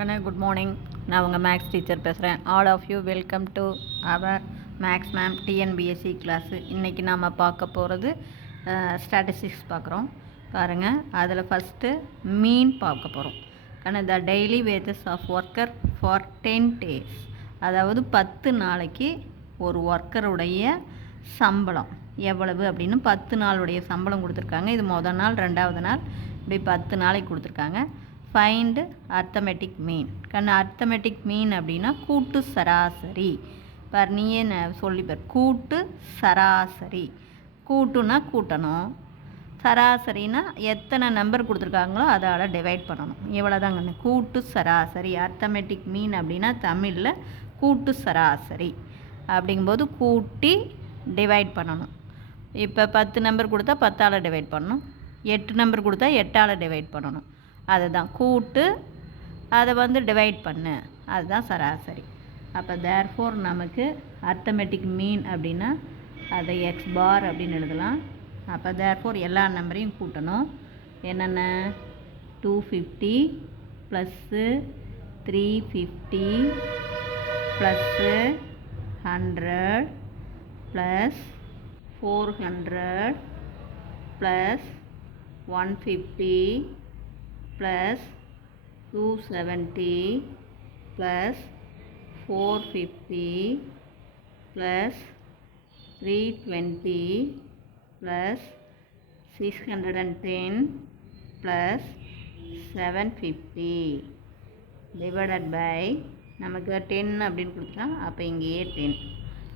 கண்ணா good morning. நான் உங்கள் maths teacher பேசுகிறேன். All of you welcome to our maths ma'am TNPSC class. இன்றைக்கி நாம் பார்க்க போகிறது ஸ்டாட்டிஸ்டிக்ஸ் பார்க்குறோம். பாருங்கள், அதில் ஃபஸ்ட்டு மீன் பார்க்க போகிறோம். கண்ணா the daily wages of worker for 10 days, அதாவது 10 நாளைக்கு ஒரு ஒர்க்கருடைய சம்பளம் எவ்வளவு அப்படின்னு 10 நாளுடைய சம்பளம் கொடுத்துருக்காங்க. இது முதல் நாள், ரெண்டாவது நாள், இப்படி 10 நாளைக்கு கொடுத்துருக்காங்க. ஃபைண்டு அர்த்தமெட்டிக் மீன். கண்ணு அர்த்தமெட்டிக் மீன் அப்படின்னா கூட்டு சராசரி. பார், நீயே சொல்லிப்பார். கூட்டு சராசரி. கூட்டுனா கூட்டணும், சராசரினா எத்தனை நம்பர் கொடுத்துருக்காங்களோ அதால் டிவைட் பண்ணணும். இவ்வளோதாங்கண்ணு கூட்டு சராசரி. அர்த்தமெட்டிக் மீன் அப்படின்னா தமிழில் கூட்டு சராசரி. அப்படிங்கும்போது கூட்டி டிவைட் பண்ணணும். இப்போ 10 நம்பர் கொடுத்தா 10ஆல் டிவைட் பண்ணணும், 8 நம்பர் கொடுத்தா 8ஆல் டிவைட் பண்ணணும். அதுதான் கூட்டு, அதை டிவைட் பண்ணு, அதுதான் சராசரி. அப்போ தேர்ஃபோர் நமக்கு அர்த்தமெட்டிக் மீன் அப்படின்னா அதை எக்ஸ் பார் அப்படின்னு எழுதலாம். அப்போ தேர்ஃபோர் எல்லா நம்பரையும் கூட்டணும். என்னென்ன? 250 plus 350 plus 100 plus 400 plus 150 plus 270 plus 450 plus 320 plus 610 plus 750 divided by நமக்கு 10 அப்படின்னு கொடுத்தா அப்போ இங்கேயே 10.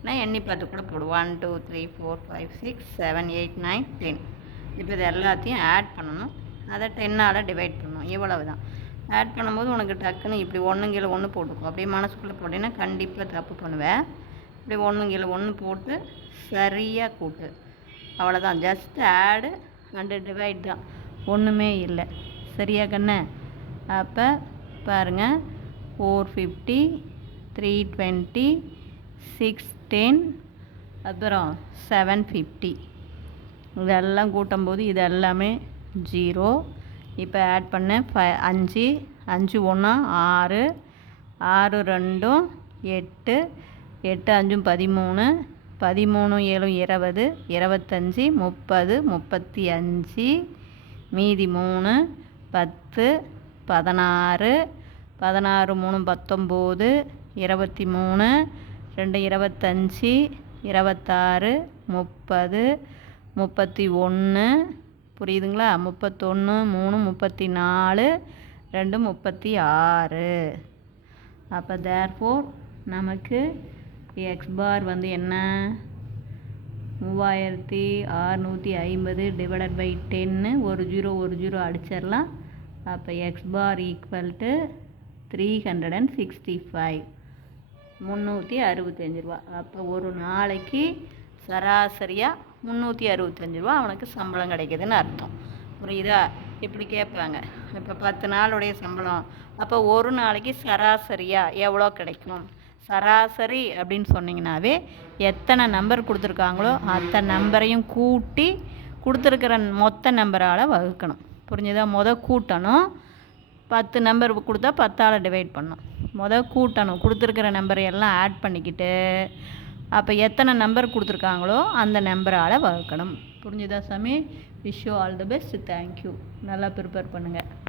நான் எண்ணி பார்த்து கூட போடுவோம். 1 2 3 4 5 6 7 8 9 10. இப்போ இது எல்லாத்தையும் ஆட் பண்ணணும். அதை 10ஆல் டிவைட் பண்ணணும். இவ்வளவு தான். ஆட் பண்ணும்போது உனக்கு டக்குன்னு இப்படி 1 கீழே 1 போட்டுக்கும். அப்படியே மனசுக்குள்ளே போட்டிங்கன்னா கண்டிப்பாக தப்பு பண்ணுவேன். இப்படி 1 கீழே 1 போட்டு சரியாக கூட்டு. அவ்வளோதான். ஜஸ்ட் ஆடு அண்டு டிவைட் தான், ஒன்றுமே இல்லை. சரியா கண்ணு? அப்போ பாருங்கள், 450 320 610 அப்புறம் 750 இதெல்லாம் கூட்டும்போது இது எல்லாமே 0. இப்போ ஆட் பண்ண 5 5 1 6 6 2 8 8 5 13 13 7 20 25 30 35 மீதி 3 10 16 16 3 19 23 2 25 26 30 31. புரியுதுங்களா? 31 3 34 2 36. அப்போ தேர்ஃபோர் நமக்கு எக்ஸ் பார் என்ன? 3650 டிவைடட் பை 10. ஒரு ஜீரோ அடிச்சிடலாம். அப்போ எக்ஸ் பார் ஈக்குவல் டு 365 365 ரூபா. அப்போ ஒரு நாளைக்கு சராசரியாக 365 ரூபா அவனுக்கு சம்பளம் கிடைக்குதுன்னு அர்த்தம். புரியுதா? இப்படி கேட்பாங்க. இப்போ 10 நாளுடைய சம்பளம், அப்போ ஒரு நாளைக்கு சராசரியாக எவ்வளோ கிடைக்கும்? சராசரி அப்படின்னு சொன்னிங்கனாவே எத்தனை நம்பர் கொடுத்துருக்காங்களோ அத்தனை நம்பரையும் கூட்டி கொடுத்துருக்கிற மொத்த நம்பரால் வகுக்கணும். புரிஞ்சுதா? கூட்டணும். 10 நம்பர் கொடுத்தா 10ஆல் டிவைட் பண்ணணும். கூட்டணும். கொடுத்துருக்கிற நம்பரை எல்லாம் ஆட் பண்ணிக்கிட்டு அப்போ எத்தனை நம்பர் கொடுத்துருக்காங்களோ அந்த நம்பரால் வகுக்கணும். புரிஞ்சுதா சாமி? Wish you all the best. Thank you. நல்லா ப்ரிப்பேர் பண்ணுங்கள்.